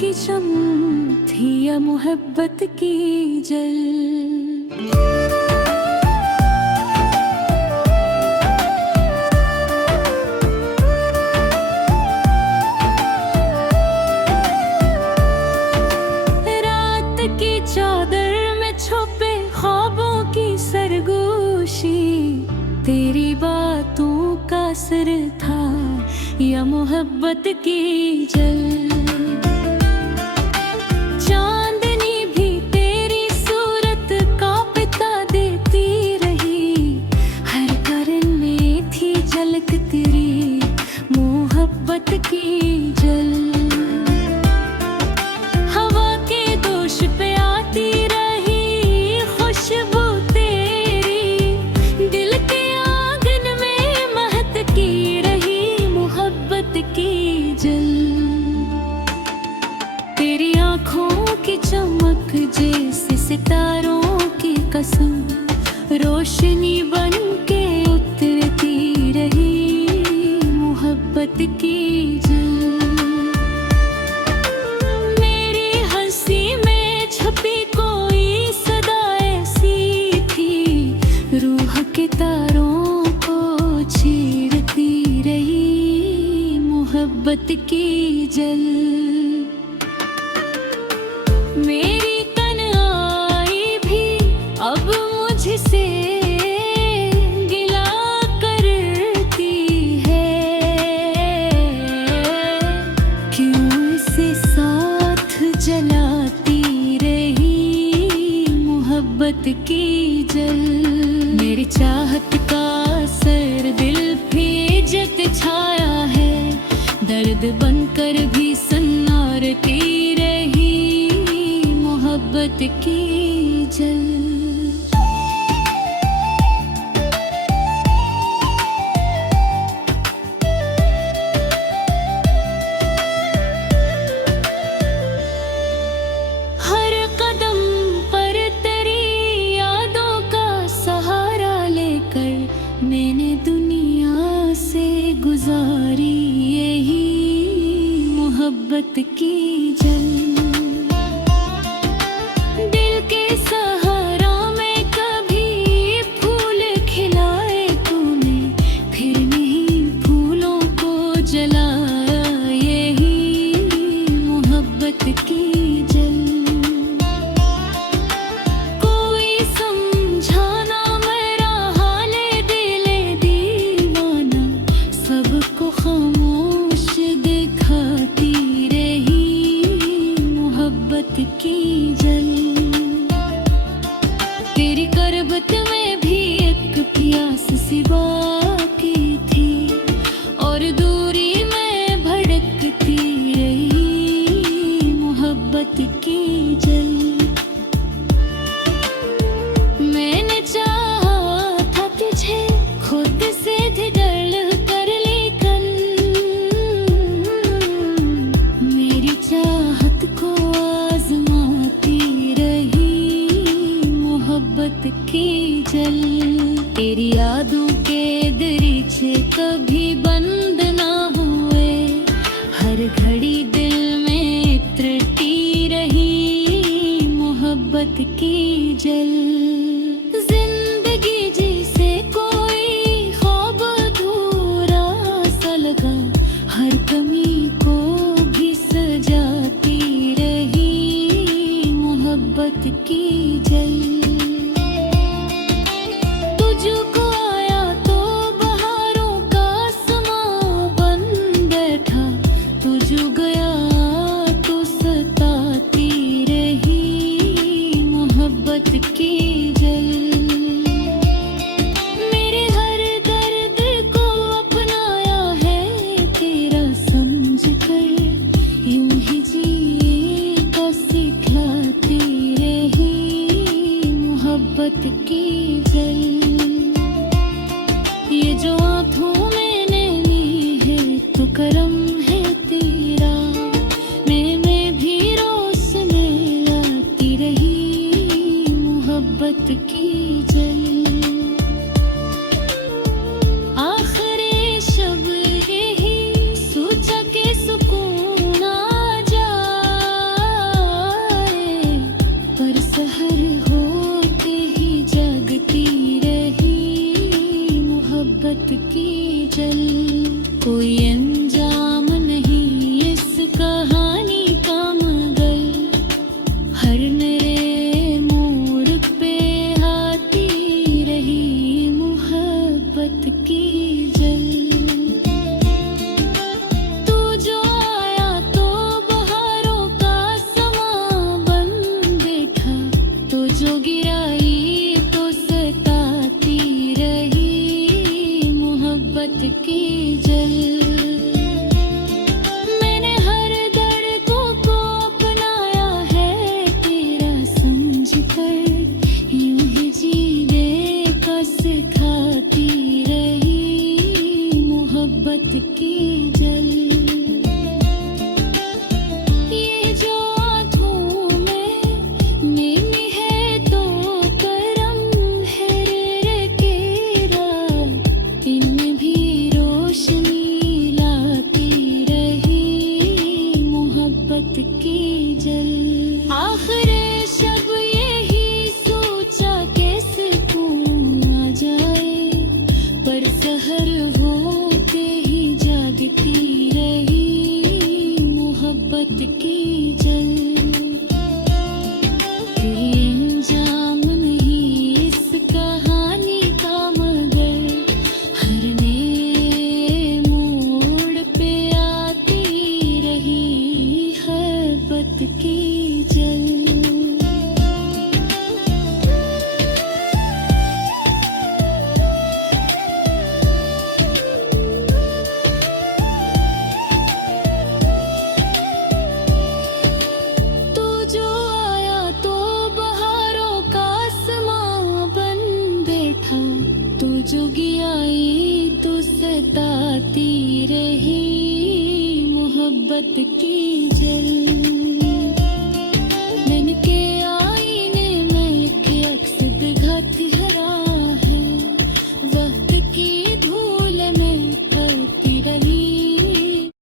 की शम थी या मोहब्बत की जल। रात की चादर में छुपे ख्वाबों की सरगोशी, तेरी बातों का असर था या मोहब्बत की जल। चांदनी भी तेरी सूरत का पिता देती रही, हर करन में थी झलक तेरी मोहब्बत की जल। हवा के दोष पे आती रही खुशबू तेरी, दिल के आंगन में महकती रही मोहब्बत की जल। तेरी आंखों की चमक जैसे सितारों की कसम, रोशनी बन के उतरती रही मोहब्बत की जल। मेरी हंसी में छुपी कोई सदा ऐसी थी, रूह के तारों को छेड़ती रही मोहब्बत की जल। मेरी तन्हाई भी अब मुझसे गिला करती है, क्यों इसे साथ जलाती रही मोहब्बत की जल। मेरी चाहत का असर दिल पे जत छाया है, दर्द बनकर भी सन्नारती रही मोहब्बत की जल। हर कदम पर तेरी यादों का सहारा लेकर मैंने दुनिया से गुजारी यही मोहब्बत की जल। दिल के सहारा में कभी फूल खिलाए तूने, फिर नहीं फूलों को जलाया यही मोहब्बत की जल। कोई समझाना मेरा हाले दिले दीवाना, सबको खामोश दिखाती रही मोहब्बत की जल। तेरी करबत में भी एक प्यास सी बाकी थी, और दूरी में भड़कती रही मोहब्बत की जल। मैंने चाहा था तुझे खुद से ढल कर, लेकिन मेरी चाहत को आजमाती रही मोहब्बत की जल। तेरी यादों के दरीचे कभी बंद ना हुए, हर घड़ी दिल में इतरती रही मोहब्बत की जल। जिंदगी जिसे कोई ख्वाब अधूरा सा लगा, हर कमी को भी सजाती रही मोहब्बत की जल। तुझको आया तो बहारों का समा बन बैठा, तुझको गया तो सताती रही मोहब्बत की जल। मेरे हर दर्द को अपनाया है तेरा समझ कर, यूं ही जिए का सिखाती रही मोहब्बत की जल। ये जो आँखों मैंने ली है तो करम है तेरा, मैं भी रोस में लाती रही मोहब्बत की जल। आखिरी शब यही सोचा के सुकून आ जाए, जल। ये जो आँखों में है तो करम है रे केरा, इनमें भी रोशनी लाती रही मोहब्बत की जल। आखिर शब यही सोचा कैसे कौन आ जाए, पर सहर होते ही जागती रही मोहब्बत की जल। कोई अंजाम नहीं इस कहानी का मगर हर नए मोड़ पे आती रही खैबत की जल। तू जो आया तो बहारों का आसमां बन बैठा, तू जो गई तो सताती रही मोहब्बत की जल।